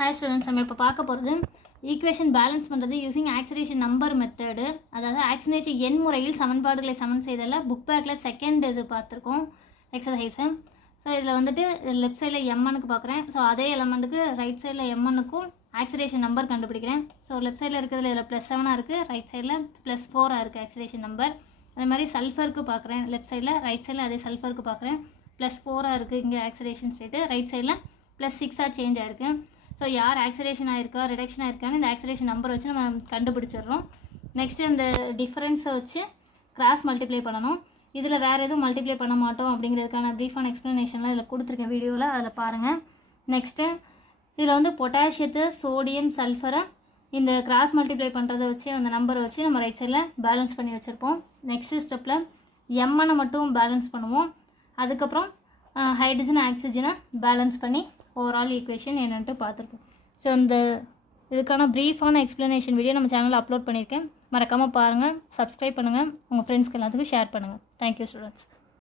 Hi students நம்ம இப்போ பார்க்க போகிறது ஈக்குவேஷன் பேலன்ஸ் பண்ணுறது யூசிங் ஆக்சிலேஷன் நம்பர் மெத்தடு அதாவது ஆக்சிலேஷன் எண் முறையில் சமன்பாடுகளை சமன் செய்தல புக் பேக்கில் செகண்ட் இது பார்த்துருக்கோம். எக்ஸசைஸு ஸோ இதில் வந்துட்டு லெஃப்ட் சைடில் எம்எனுக்கு பார்க்குறேன். ஸோ அதே எலமெண்ட்டுக்கு ரைட் சைடில் எம்எனுக்கும் ஆக்சிலேஷன் நம்பர் கண்டுபிடிக்கிறேன். ஸோ லெஃப்ட் சைடில் இருக்கிறதுல இதில் ப்ளஸ் செவனாக இருக்குது ரைட் சைடில் ப்ளஸ் ஃபோராக இருக்குது ஆக்சிலேஷன் நம்பர் அதே மாதிரி சல்ஃபருக்கு பார்க்குறேன். லெஃப்ட் சைடில் ரைட் சைடில் அதே சல்ஃபருக்கு பார்க்குறேன். ப்ளஸ் ஃபோராக இருக்குது இங்கே ஆக்சிலேஷன் ஸ்டேட்டு ரைட் சைடில் ப்ளஸ் சிக்ஸாக சேஞ்ச் ஆயிருக்கு. ஸோ யார் ஆக்சிலேஷன் ஆயிருக்கா ரிடக்ஷன் ஆயிருக்கான்னு இந்த ஆக்சிலேஷன் நம்பர் வச்சு நம்ம கண்டுபிடிச்சிடுறோம். நெக்ஸ்ட்டு அந்த டிஃப்ரென்ஸை வச்சு கிராஸ் மல்டிப்ளை பண்ணணும். இதில் வேறு எதுவும் மல்டிப்ளை பண்ண மாட்டோம் அப்படிங்கிறதுக்கான ப்ரீஃபான எக்ஸ்ப்ளனேஷன்லாம் இதில் கொடுத்துருக்கேன் வீடியோவில் அதில் பாருங்கள் நெக்ஸ்ட்டு இதில் வந்து பொட்டாசியத்தை சோடியம் சல்ஃபரை இந்த கிராஸ் மல்டிப்ளை பண்ணுறதை வச்சு அந்த நம்பரை வச்சு நம்ம ரைட் சைடில் பேலன்ஸ் பண்ணி வச்சுருப்போம். நெக்ஸ்ட்டு ஸ்டெப்பில் எம்மனை மட்டும் பேலன்ஸ் பண்ணுவோம். அதுக்கப்புறம் ஹைட்ரஜன் ஆக்சிஜனை பேலன்ஸ் பண்ணி ஓவரால் ஈக்குவேஷன் என்னென்ட்டு பார்த்துருக்கோம் ஸோ இந்த இதுக்கான ப்ரீஃபான எக்ஸ்ப்ளனேஷன் வீடியோ நம்ம சேனலில் அப்லோட் பண்ணியிருக்கேன். மறக்காமல் பாருங்கள் சப்ஸ்கிரைப் பண்ணுங்கள் உங்கள் ஃப்ரெண்ட்ஸ்க்கு எல்லாத்துக்கும் ஷேர் பண்ணுங்கள் தேங்க்யூ ஸ்டூடெண்ட்ஸ்